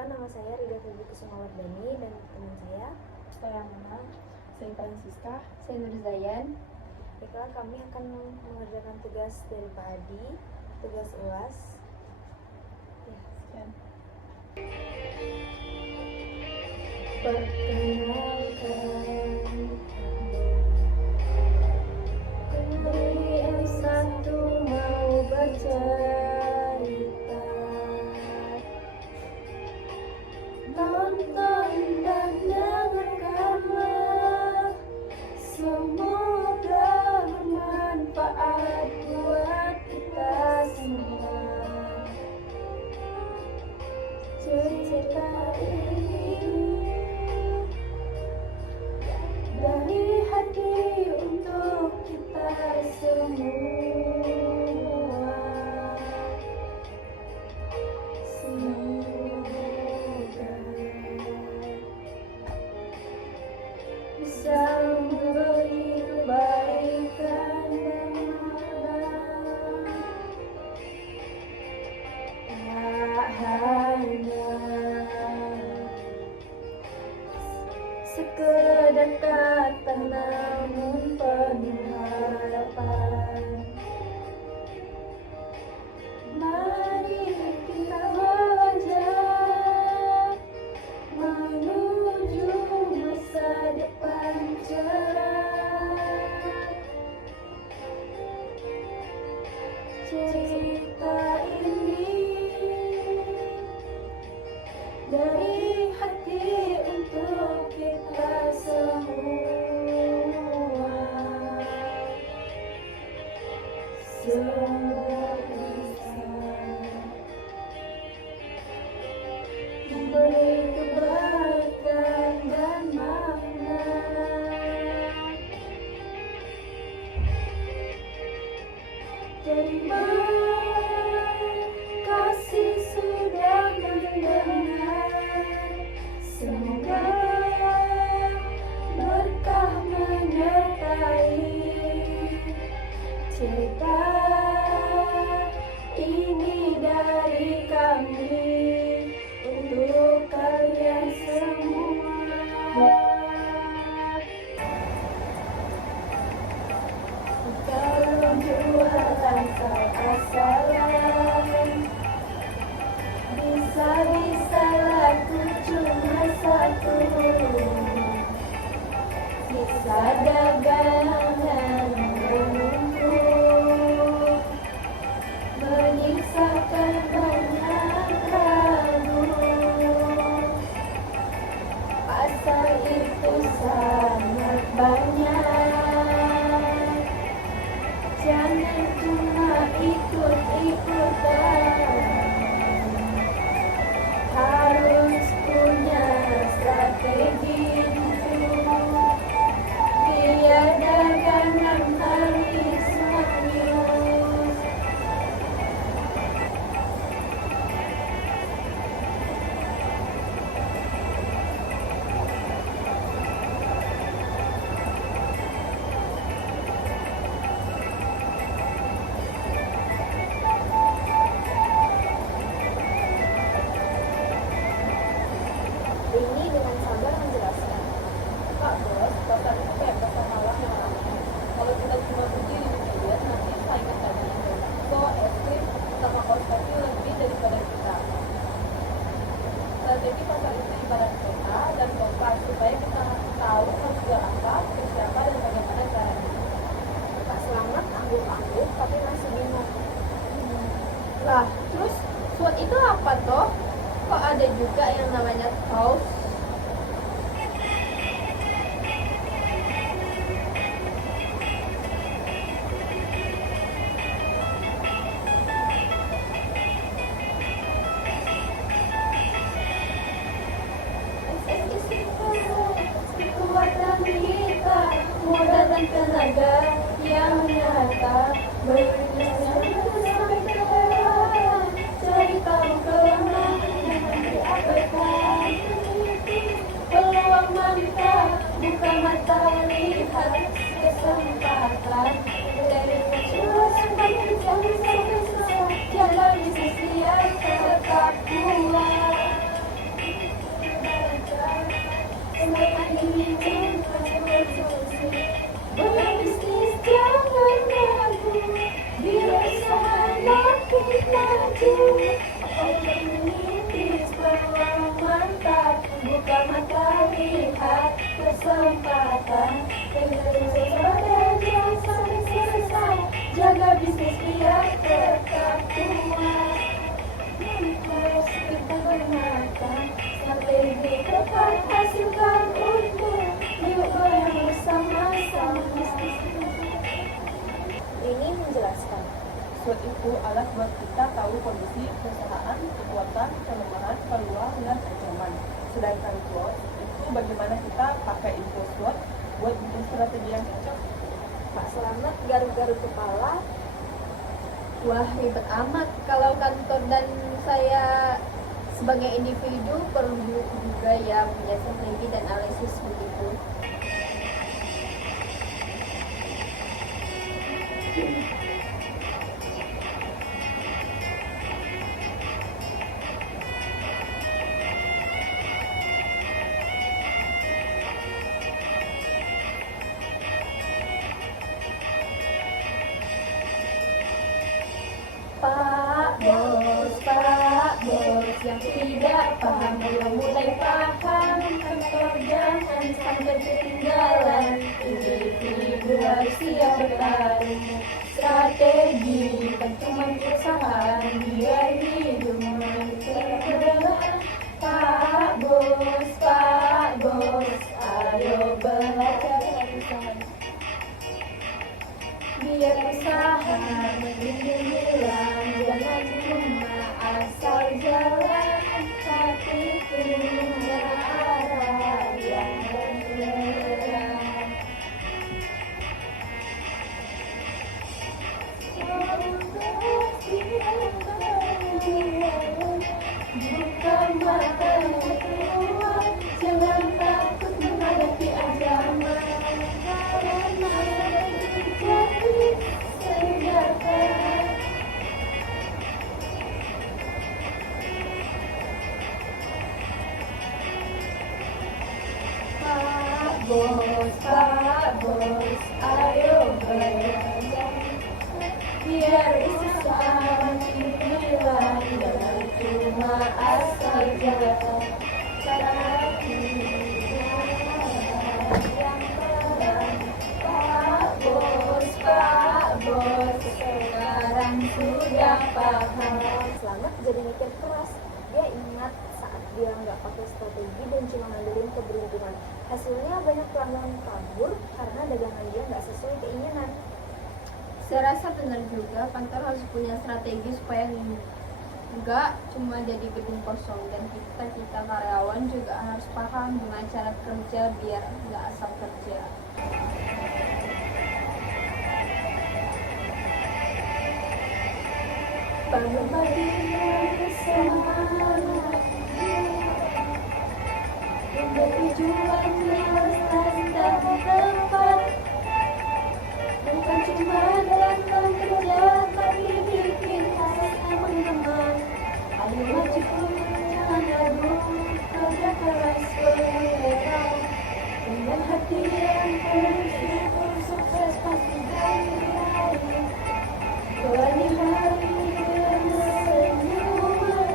Perkenalkan, nama saya Rida Febri Kusumawardani dan teman saya Mana, saya Francisca, saya Nurzayan. Baiklah, kami akan mengerjakan tugas dari Pak Adi, tugas UAS. sekian. Perkenalkan, kembali M1 mau bercerita. Nonton dan dengarkanlah, semoga bermanfaat buat kita semua. Cerita ini dari hati untuk kita semua. Semoga bisa memberi kebaikan dan makna, tak hanya sekedar kata namun penuh harapan. Mari kita belajar menuju masa depan cerah. Cerita ini dari hati untuk kita semua. Semoga bisa memberi kebaikan dan makna. Terima kasih sudah mendengar. Semoga berkah menyertai cerita ini dari kami untuk kalian semua. Kalau jual asal-asalan, bisa-bisa laku cuma satu. Sisa dagangan menumpuk, menyisakan banyak ragu. Pasal itu sangat banyak, jangan cuma ikut-ikutan. Harus punya strategi hidup, biar dagangan laris manis. Ini dengan sabar menjelaskan. Pak Bos, pasar itu kayak pasar malam yang ramai. Kalau kita cuma berdiri di meja, nanti saingan dagangan kayak bakso, es krim, sama kaos kaki lebih daripada kita. Strategi pasar itu ibarat peta dan kompas supaya kita tahu harus jual apa, ke siapa, dan bagaimana caranya. Pak Selamat angguk-angguk tapi masih bingung. Lah, terus SWOT itu apa toh? Kok ada juga yang namanya TOWS? Kekuatan kita, modal dan tenaga yang nyata, berinvestasi sampai ke bawah, cari tahu kemana yang diabaikan. Peluang mantap, buka mata lihat kesempatan. Dari kecelasan banyak jangan sampai salah, jalan di sisi yang tetap kuat. maju, menitis peluang mantap, buka mata lihat kesempatan, pekerjaan jangan sampai selesai, jaga bisnis biar tetap kuat. Harus kita bermata, strategi tepat hasilkan untung, yuk bareng bersama-sama. Ini menjelaskan. SWOT itu alat buat kita tahu kondisi perusahaan, kekuatan, kelemahan, peluang, dan ancaman. Sedangkan SWOT itu bagaimana kita pakai info SWOT buat bikin strategi yang cocok. Pak Selamat garuk-garuk kepala. Wah, ribet amat. Kalau kantor dan saya sebagai individu perlu juga ya punya strategi dan analisis begitu. Pak Bos, yang tidak paham belum mulai paham, kantor jangan sampai ketinggalan, individu harus siap bertarung, strategi bukan cuma perusahaan, biar hidup terkenal. Pak Bos, ayo belajar biar usaha bergemilang, jangan cuma asal jalan, tapi punya arah yang benar. Buka mata keluar, jangan takut menghadapi ancaman, karena jadi senjata. Pak Bos, ayo belajar biar usaha hilang, jangan cuma asal jalan, tapi yang terang. Pak Bos, sekarang sudah paham. Selamat jadi mikir keras. Dia ingat saat dia nggak pakai strategi dan cuma ngandelin keberuntungan. Hasilnya banyak pelanggan kabur karena dagangan dia nggak sesuai keinginan. Saya rasa benar juga, kantor harus punya strategi supaya nggak cuma jadi gedung kosong, dan kita karyawan juga harus paham dengan cara kerja biar nggak asal kerja. Bangun pagi bersemangat, Untuk tujuannya harus dan tepat, bukan cuma datang kerja, tapi bikin hasilnya teman-teman. Ayo maju jangan ragu, kerja keras bergerak, dengan hati yang penuh syukur, sukses pasti diraih. Jalani hari dengan senyuman,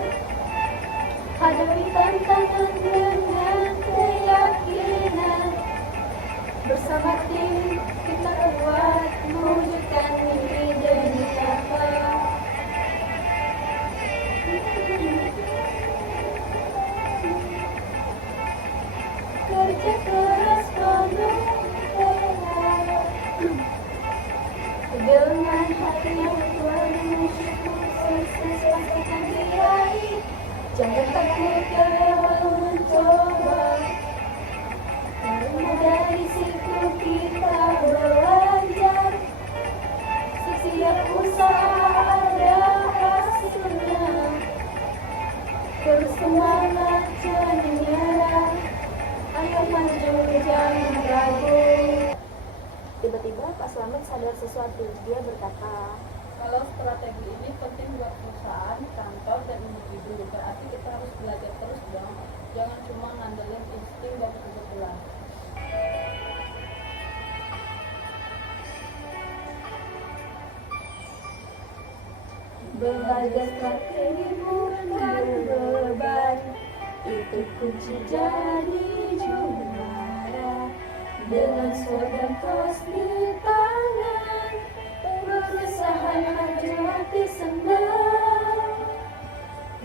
hadapi tantangan dengan keyakinan. Bersama tim kita kuat mewujudkan mimpi demi nyata. Kerja keras penuh tekad, dengan hati yang penuh syukur, sukses pasti akan diraih. Jangan takut kalau mencoba, karena dari situ kita belajar. Setiap usaha ada hasilnya, terus semangat jangan menyerah, ayo maju jangan ragu. Tiba-tiba Pak Selamat sadar sesuatu. Dia berkata, Kalau strategi ini penting buat perusahaan, kantor, dan individu, berarti kita harus belajar terus dong. Jangan cuma ngandelin insting dan kebetulan. Belajar strategi bukan beban, itu kunci jadi juara. Dengan sword dan tos di tangan, berusaha maju hati senang.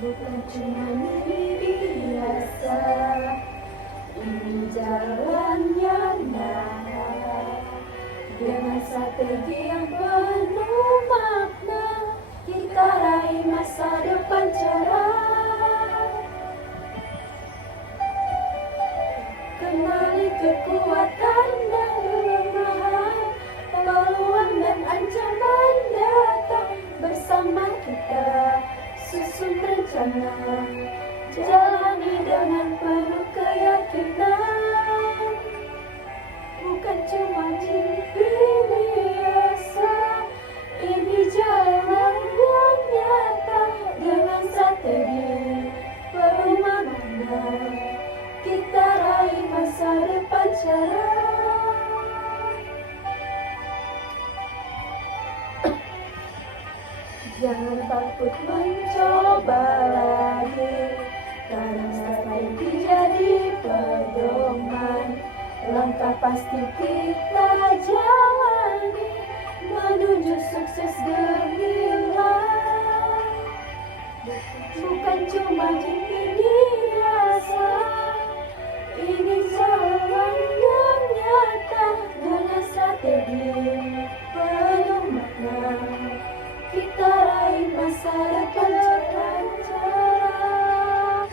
Bukan cuma mimpi biasa, ini jalannya nyata. Dengan strategi yang penuh makna, kita raih masa depan cerah. Kenali kekuatan dan kelemahan, peluang dan ancaman datang. Bersama kita susun rencana, jalani dengan penuh keyakinan. Bukan cuma mimpi biasa, ini jalan yang nyata. Dengan strategi penuh makna, kita raih masa depan cerah. Jangan takut mencoba lagi, karena strategi jadi pedoman. Langkah pasti kita jalani, menuju sukses gemilang. Bukan cuma mimpi biasa, ini jalan yang nyata. Dengan strategi penuh makna, kita raih masa depan cerah.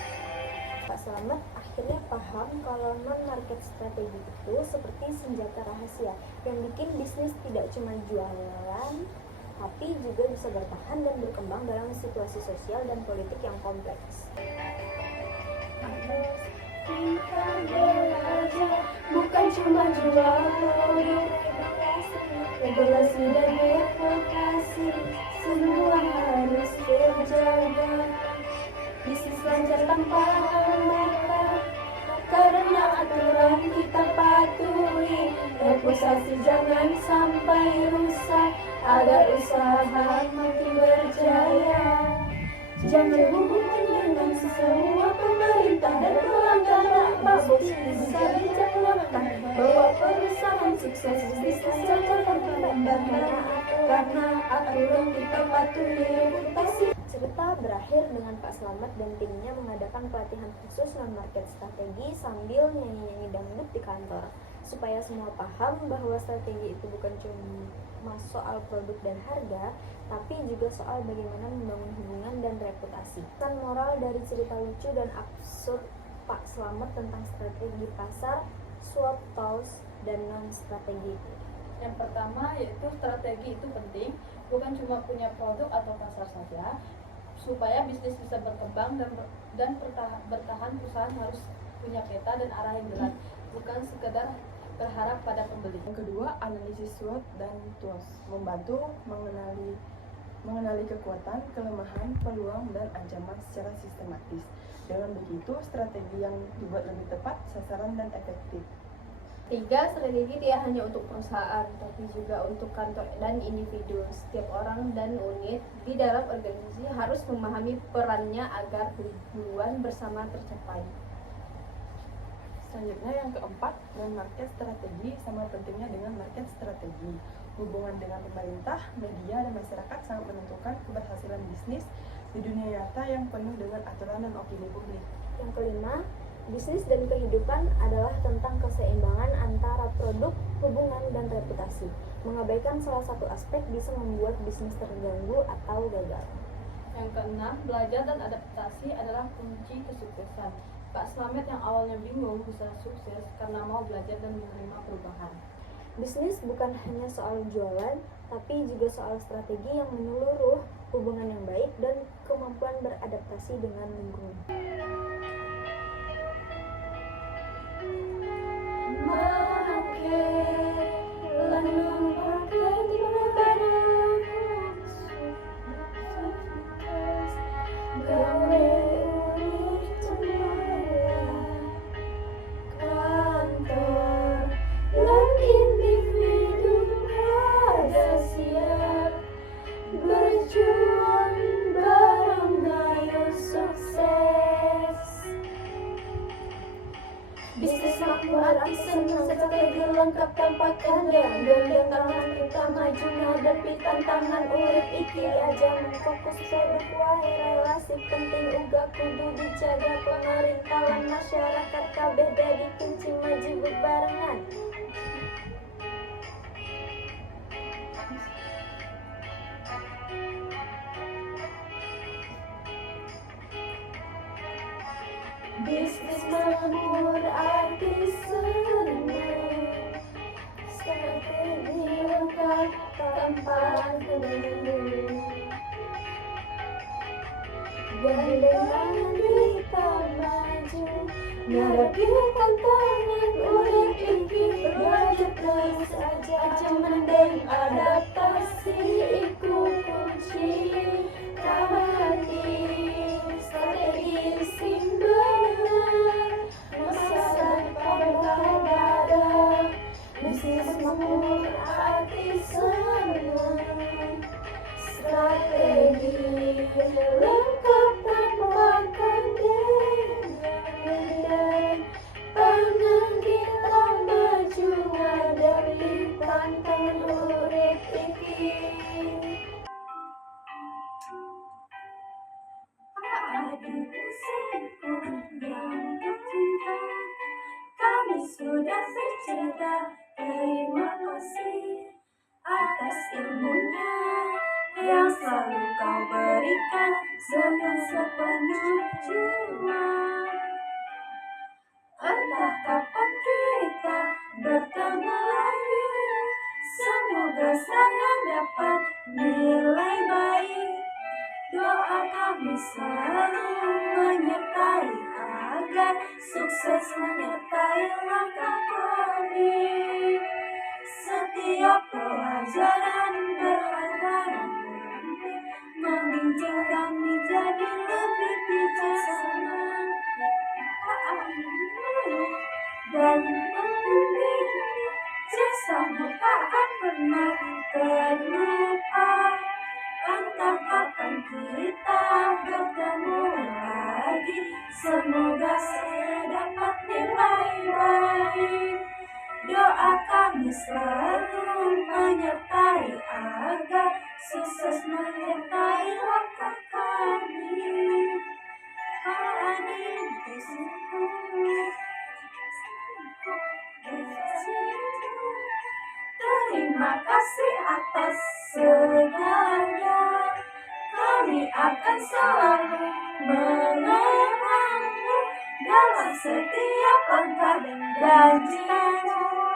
Pak Slamet akhirnya paham kalau non-market strategi itu seperti senjata rahasia yang bikin bisnis tidak cuma jualan, tapi juga bisa bertahan dan berkembang dalam situasi sosial dan politik yang kompleks. Kita belajar bukan cuma jual produk, regulasi dan reputasi semua harus terjaga. Bisnis lancar tanpa hambatan, karena aturan kita patuhi. Reputasi jangan sampai rusak agar usaha makin berjaya. Jangan hubungan dengan semua pemerintah dan pelanggaran mabuk. Bisa dijadwalkan bahwa perusahaan sukses bisnis lancar tanpa hambatan, karena aturan kita patuhi. Reputasi. Cerita berakhir dengan Pak Slamet dan timnya mengadakan pelatihan khusus non-market strategi sambil nyanyi-nyanyi dangdut di kantor, supaya semua paham bahwa strategi itu bukan cuma soal produk dan harga, tapi juga soal bagaimana membangun hubungan dan reputasi. Pesan moral dari cerita lucu dan absurd Pak Slamet tentang strategi pasar, swap, tools, dan non-strategi. Yang pertama yaitu strategi itu penting, bukan cuma punya produk atau pasar saja. Supaya bisnis bisa berkembang dan bertahan, perusahaan harus punya peta dan arah yang jelas, bukan sekedar berharap pada pembeli. Yang kedua, analisis SWOT dan TOS, membantu mengenali kekuatan, kelemahan, peluang, dan ancaman secara sistematis. Dengan begitu, strategi yang dibuat lebih tepat, sasaran, dan efektif. 3. Strategi tidak hanya untuk perusahaan, tapi juga untuk kantor dan individu. Setiap orang dan unit di dalam organisasi harus memahami perannya agar tujuan bersama tercapai. Selanjutnya yang keempat, non-market strategi sama pentingnya dengan market strategi. Hubungan dengan pemerintah, media, dan masyarakat sangat menentukan keberhasilan bisnis di dunia nyata yang penuh dengan aturan dan opini publik. Yang kelima, bisnis dan kehidupan adalah tentang keseimbangan antara produk, hubungan, dan reputasi. Mengabaikan salah satu aspek bisa membuat bisnis terganggu atau gagal. Yang keenam, belajar dan adaptasi adalah kunci kesuksesan. Pak Slamet yang awalnya bingung bisa sukses karena mau belajar dan menerima perubahan. Bisnis bukan hanya soal jualan, tapi juga soal strategi yang menyeluruh, hubungan yang baik, dan kemampuan beradaptasi dengan lingkungan. Berjuang lengkap tanpa kandang. Gendeng tangan kita maju ngadepi tantangan urip iki aja memfokus produk wae relasi penting uga kudu dijaga pemerintahan masyarakat kabeh dadi kunci maju bebarengan. Bisnis makmur arti senang, strategi lengkap tanpa kendali. Gandengan kita maju, ngadepi tantangan urip iki belajar terus aja mending adaptasi iku kunci kabadi strategi sing bener masa depan ada bisnis makmur arti senang strategi lengkap tanpa kendali tangan kita maju ngadepi tantangan urip iki. Adik sempurna yang tercinta, kami sudah bercerita. Terima kasih atas ilmunya yang selalu kau berikan dengan sepenuh jiwa. Entah kapan kita bertemu lagi, semoga saya dapat nilai baik. Doa kami selalu menyertai agar sukses menyertai langkah kami. Setiap pelajaran berharga membimbing kami jadi lebih bijaksana dan membimbing jasamu tak akan pernah terlupa. Entah kapan kita bertemu lagi, semoga saya dapat nilai baik. Doa kami selalu menyertai agar sukses menyertai langkah kami. Adik bersungguh, terima kasih atas segalanya. Kami akan selalu mengenangmu dalam setiap langkah dan janjimu.